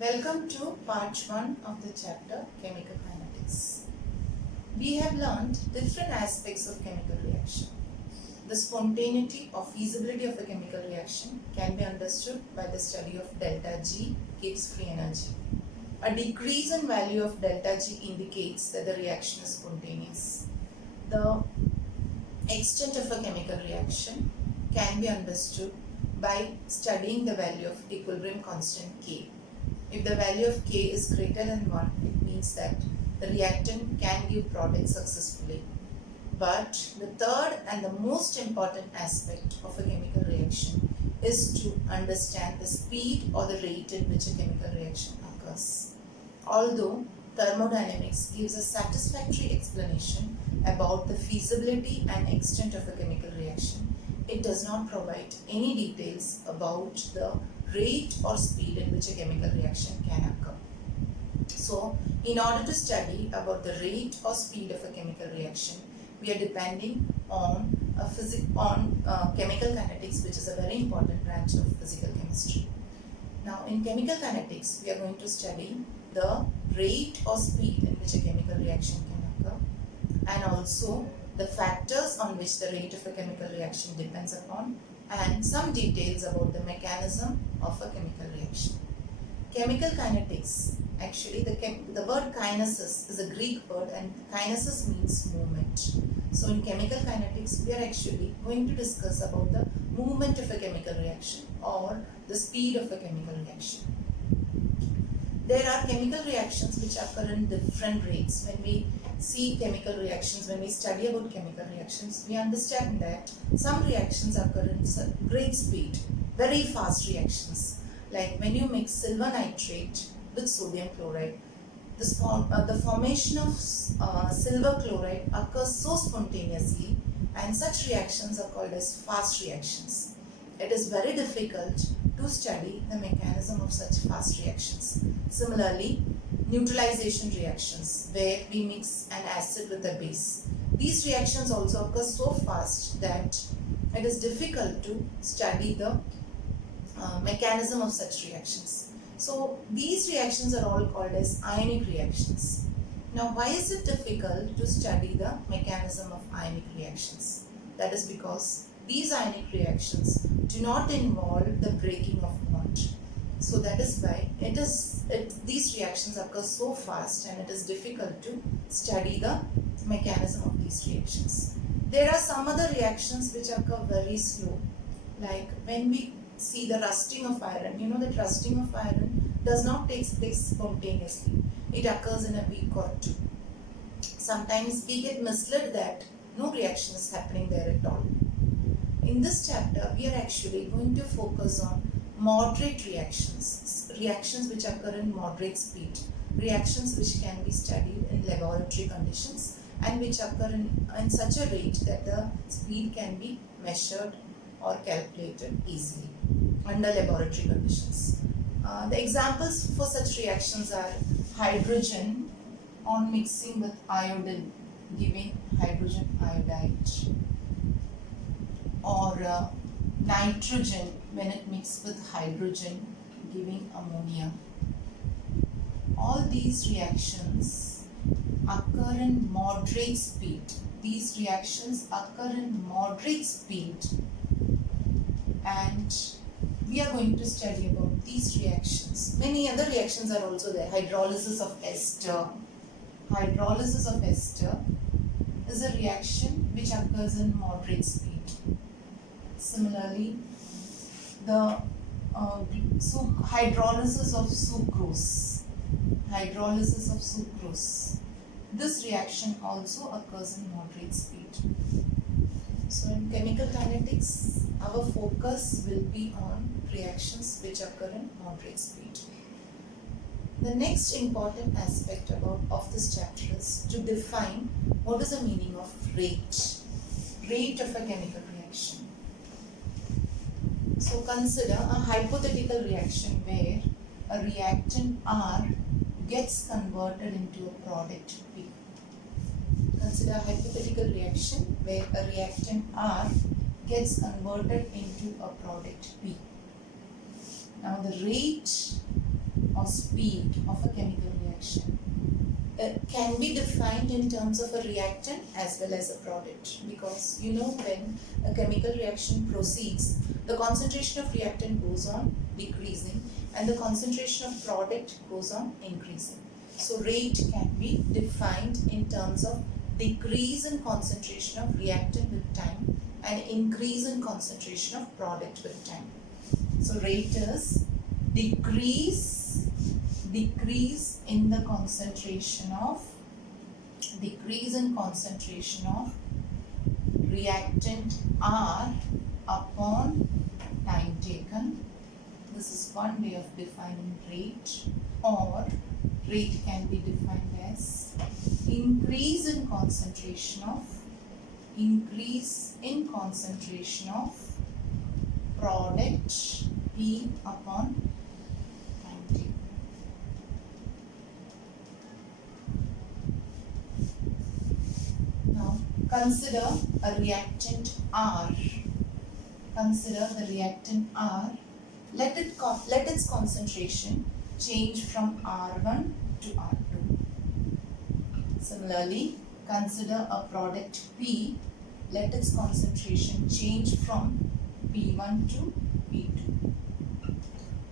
Welcome to part 1 of the chapter Chemical Kinetics. We have learned different aspects of chemical reaction. The spontaneity or feasibility of a chemical reaction can be understood by the study of delta G gives free energy. A decrease in value of delta G indicates that the reaction is spontaneous. The extent of a chemical reaction can be understood by studying the value of equilibrium constant K. If the value of K is greater than 1, it means that the reactant can give product successfully. But the third and the most important aspect of a chemical reaction is to understand the speed or the rate in which a chemical reaction occurs. Although thermodynamics gives a satisfactory explanation about the feasibility and extent of a chemical reaction, it does not provide any details about the rate or speed in which a chemical reaction can occur. So, in order to study about the rate or speed of a chemical reaction, we are depending on chemical kinetics, which is a very important branch of physical chemistry. Now, in chemical kinetics, we are going to study the rate or speed in which a chemical reaction can occur, and also the factors on which the rate of a chemical reaction depends upon, and some details about the mechanism of a chemical reaction. Chemical kinetics, actually the word kinesis is a Greek word, and kinesis means movement. So in chemical kinetics, we are actually going to discuss about the movement of a chemical reaction or the speed of a chemical reaction. There are chemical reactions which occur in different rates. When we see chemical reactions, when we study about chemical reactions, we understand that some reactions occur in great speed, very fast reactions. Like when you mix silver nitrate with sodium chloride, the formation of silver chloride occurs so spontaneously, and such reactions are called as fast reactions. It is very difficult to study the mechanism of such fast reactions. Similarly, neutralization reactions, where we mix an acid with a base. These reactions also occur so fast that it is difficult to study the mechanism of such reactions. So these reactions are all called as ionic reactions. Now, why is it difficult to study the mechanism of ionic reactions? That is because these ionic reactions do not involve the breaking of bond. So that is why these reactions occur so fast, and it is difficult to study the mechanism of these reactions. There are some other reactions which occur very slow, like when we see the rusting of iron. You know that rusting of iron does not take place spontaneously. It occurs in a week or two. Sometimes we get misled that no reaction is happening there at all. In this chapter, we are actually going to focus on moderate reactions, reactions which occur in moderate speed, reactions which can be studied in laboratory conditions, and which occur in such a rate that the speed can be measured or calculated easily under laboratory conditions. The examples for such reactions are hydrogen on mixing with iodine, giving hydrogen iodide, or nitrogen when it mixes with hydrogen, giving ammonia. All these reactions occur in moderate speed. These reactions occur in moderate speed, and we are going to study about these reactions. Many other reactions are also there. Hydrolysis of ester. Hydrolysis of ester is a reaction which occurs in moderate speed. Similarly, the hydrolysis of sucrose. Hydrolysis of sucrose. This reaction also occurs in moderate speed. So in chemical kinetics, our focus will be on reactions which occur in moderate speed. The next important aspect of this chapter is to define what is the meaning of rate. Rate of a chemical reaction. So consider a hypothetical reaction where a reactant R gets converted into a product P. Consider a hypothetical reaction where a reactant R gets converted into a product P. Now the rate or speed of a chemical reaction can be defined in terms of a reactant as well as a product, because you know when a chemical reaction proceeds, the concentration of reactant goes on decreasing and the concentration of product goes on increasing. So rate can be defined in terms of decrease in concentration of reactant with time and increase in concentration of product with time. So rate is decrease in the concentration of reactant R upon time taken. This is one way of defining rate, or rate can be defined as increase in concentration of product P upon time taken. Now consider a reactant R. Consider the reactant R. Let its concentration change from R1 to R2. Similarly, consider a product P. Let its concentration change from P1 to P2.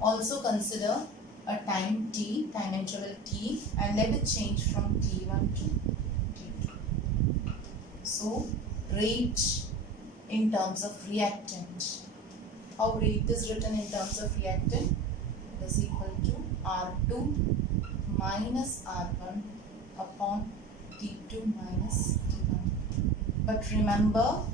Also consider a time T, time interval T, and let it change from T1 to T2. So, rate in terms of reactant. How rate is written in terms of reactant? It is equal to R2 minus R1 upon T2 minus T1. But remember,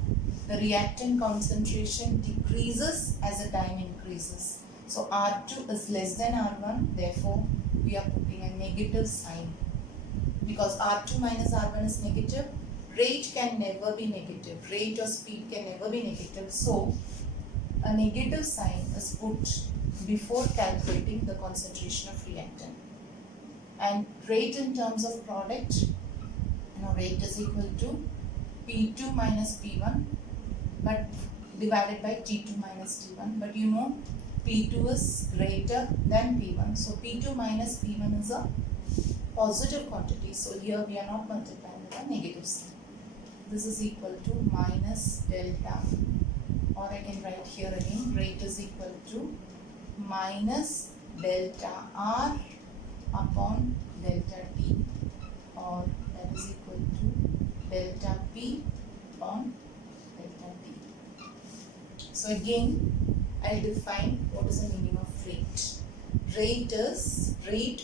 the reactant concentration decreases as the time increases. So R2 is less than R1, therefore we are putting a negative sign. Because R2 minus R1 is negative, rate can never be negative. Rate or speed can never be negative. So a negative sign is put before calculating the concentration of reactant. And rate in terms of product, rate is equal to P2 minus P1 but divided by T2 minus T1. But you know P2 is greater than P1. So P2 minus P1 is a positive quantity. So here we are not multiplying with a negative sign. This is equal to minus delta, or I can write here again, rate is equal to minus delta R upon delta T, or that is equal to delta P upon delta T. So again, I'll define what is the meaning of rate. Rate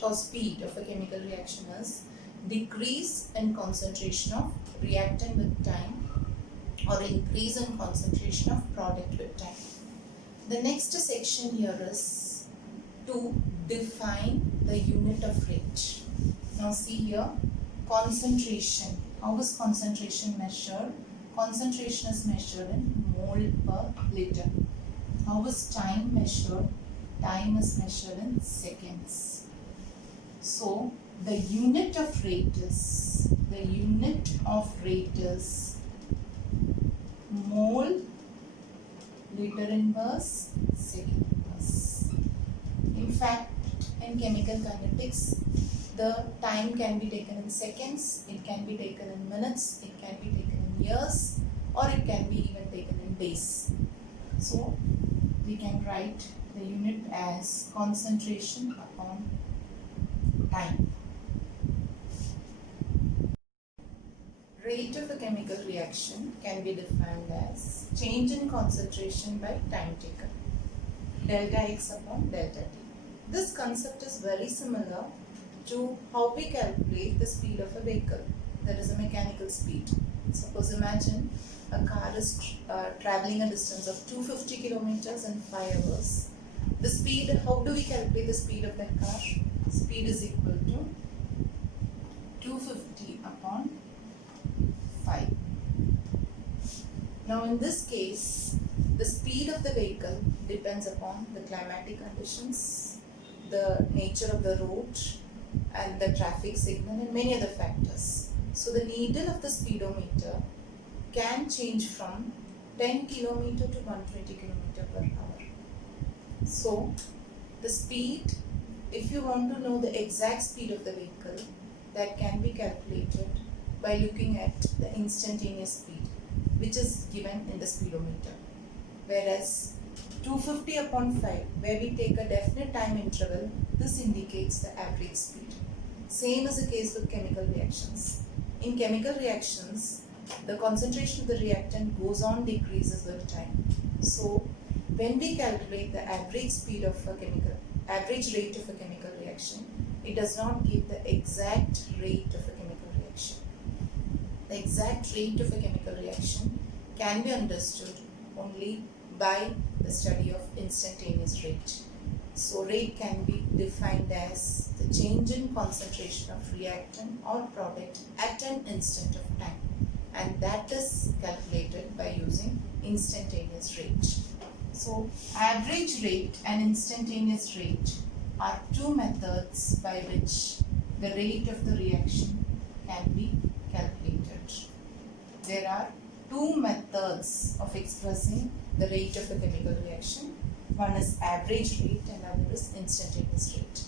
or speed of a chemical reaction is decrease in concentration of reactant with time or increase in concentration of product with time. The next section here is to define the unit of rate. Now see here, concentration. How is concentration measured? Concentration is measured in mole per liter. How is time measured? Time is measured in seconds. So the unit of rate is mole liter inverse second inverse. In fact, in chemical kinetics, the time can be taken in seconds, it can be taken in minutes, it can be taken in years, or it can be even taken in days. So we can write the unit as concentration upon time. Rate of a chemical reaction can be defined as change in concentration by time taken, delta X upon delta T. This concept is very similar to how we calculate the speed of a vehicle, that is a mechanical speed. Suppose imagine a car is traveling a distance of 250 kilometers in 5 hours. The speed, how do we calculate the speed of that car? Speed is equal to 250 upon 5. Now in this case, the speed of the vehicle depends upon the climatic conditions, the nature of the road, and the traffic signal, and many other factors. So the needle of the speedometer can change from 10 km to 120 km per hour. So the speed if you want to know the exact speed of the vehicle, that can be calculated by looking at the instantaneous speed, which is given in the speedometer. Whereas 250 upon 5, where we take a definite time interval, this indicates the average speed. Same is the case with chemical reactions. In chemical reactions, the concentration of the reactant goes on decreases with time. So when we calculate the average speed of a average rate of a chemical reaction, it does not give the exact rate of a chemical reaction. The exact rate of a chemical reaction can be understood only by the study of instantaneous rate. So rate can be defined as the change in concentration of reactant or product at an instant of time, and that is calculated by using instantaneous rate. So average rate and instantaneous rate are two methods by which the rate of the reaction can be calculated. There are two methods of expressing the rate of a chemical reaction. One is average rate and other is instantaneous rate.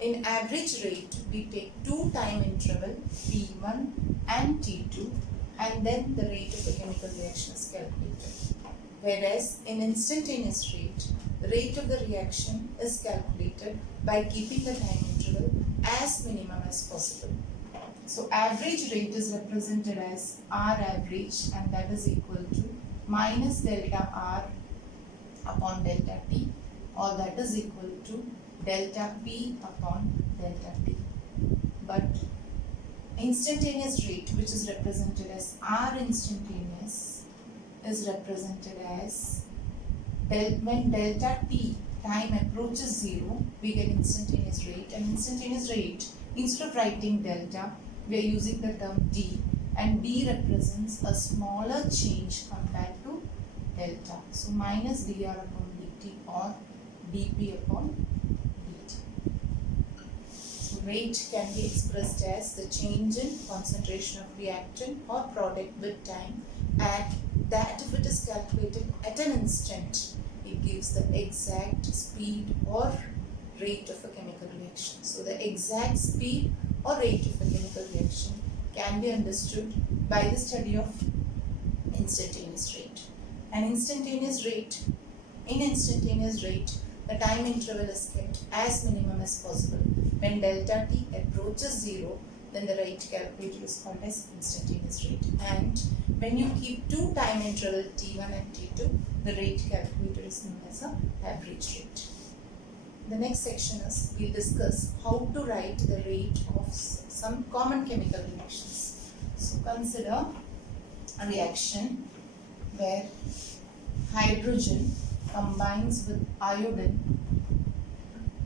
In average rate, we take two time interval T1 and T2, and then the rate of the chemical reaction is calculated. Whereas in instantaneous rate, the rate of the reaction is calculated by keeping the time interval as minimum as possible. So average rate is represented as R average, and that is equal to minus delta R upon delta T, or that is equal to delta P upon delta T. But instantaneous rate, which is represented as R instantaneous, is represented as when delta T time approaches 0, we get instantaneous rate, and instantaneous rate, instead of writing delta, we are using the term D, and D represents a smaller change compared to delta. So minus dr upon dt or dp upon dt. So rate can be expressed as the change in concentration of reactant or product with time, and that if it is calculated at an instant, it gives the exact speed or rate of a chemical reaction. So the exact speed or rate of a chemical reaction can be understood by the study of instantaneous rate. And in instantaneous rate, the time interval is kept as minimum as possible. When delta T approaches 0, then the rate calculated is called as instantaneous rate. And when you keep two time interval T1 and T2, the rate calculated is known as a average rate. The next section is we'll discuss how to write the rate of some common chemical reactions. So consider a reaction where hydrogen combines with iodine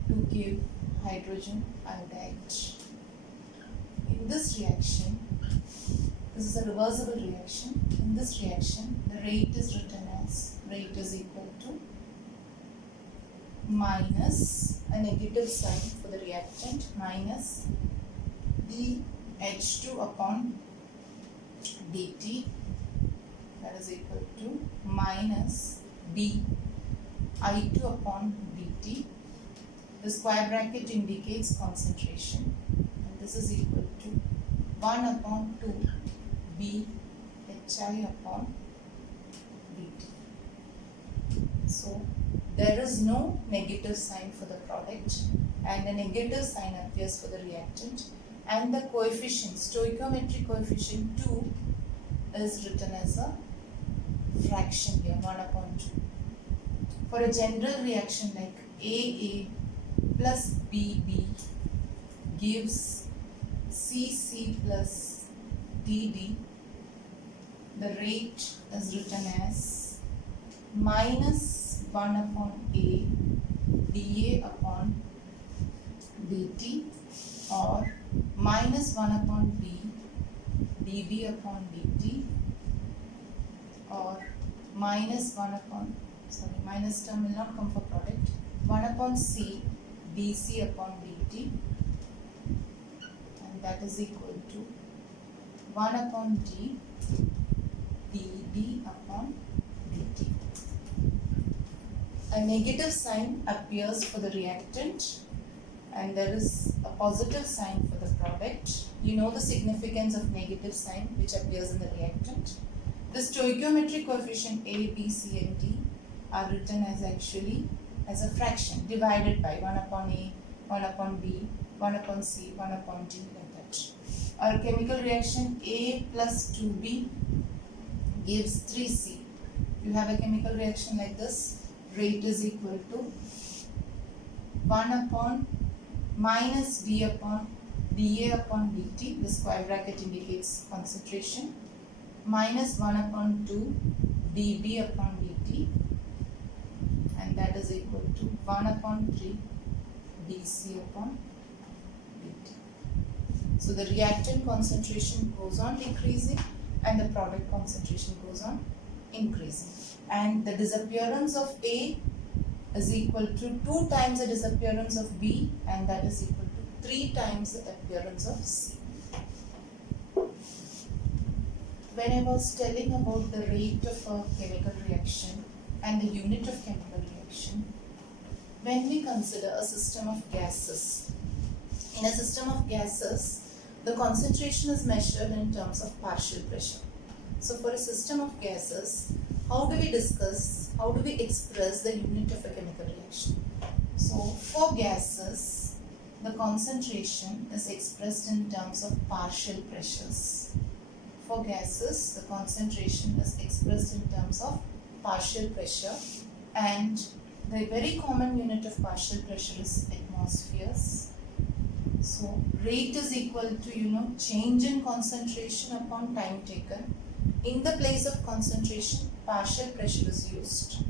to give hydrogen iodide. In this reaction, this is a reversible reaction. In this reaction, the rate is written as rate is equal to minus a negative sign for the reactant minus dH2 upon dt, that is equal to minus dI2 upon dt. The square bracket indicates concentration, and this is equal to 1 upon 2 BHI upon dt. So there is no negative sign for the product, and a negative sign appears for the reactant, and the coefficient, stoichiometric coefficient 2 is written as a fraction here, 1 upon 2. For a general reaction like AA plus BB gives CC plus DD, the rate is written as minus 1 upon A dA upon dt, or minus 1 upon B dB upon dt, or minus 1 upon, minus term will not come for product, 1 upon C dC upon dt, and that is equal to 1 upon D dD upon dt. A negative sign appears for the reactant, and there is a positive sign for the product. You know the significance of negative sign which appears in the reactant. The stoichiometric coefficient A, B, C and D are written as actually as a fraction divided by 1 upon A, 1 upon B, 1 upon C, 1 upon D, like that. Our chemical reaction A plus 2B gives 3C. You have a chemical reaction like this, rate is equal to 1 upon minus d upon dA upon dt, the square bracket indicates concentration, minus 1 upon 2 dB upon dt, and that is equal to 1 upon 3 dC upon dt. So the reactant concentration goes on decreasing and the product concentration goes on increasing, and the disappearance of A is equal to 2 times the disappearance of B, and that is equal to 3 times the appearance of C. When I was telling about the rate of a chemical reaction and the unit of chemical reaction, when we consider a system of gases, in a system of gases, the concentration is measured in terms of partial pressure. So for a system of gases, how do we express the unit of a chemical reaction? So for gases, the concentration is expressed in terms of partial pressures. For gases, the concentration is expressed in terms of partial pressure, and the very common unit of partial pressure is atmospheres. So rate is equal to change in concentration upon time taken. In the place of concentration, partial pressure is used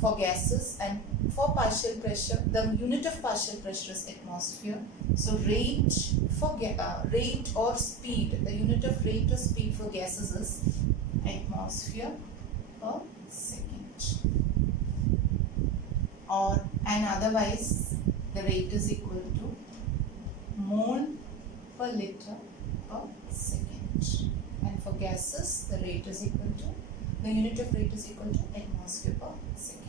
for gases, and for partial pressure, the unit of partial pressure is atmosphere. So rate for rate or speed, the unit of rate or speed for gases is atmosphere per second. And otherwise, the rate is equal to mole per liter per second. And for gases, the unit of rate is equal to atmosphere per second.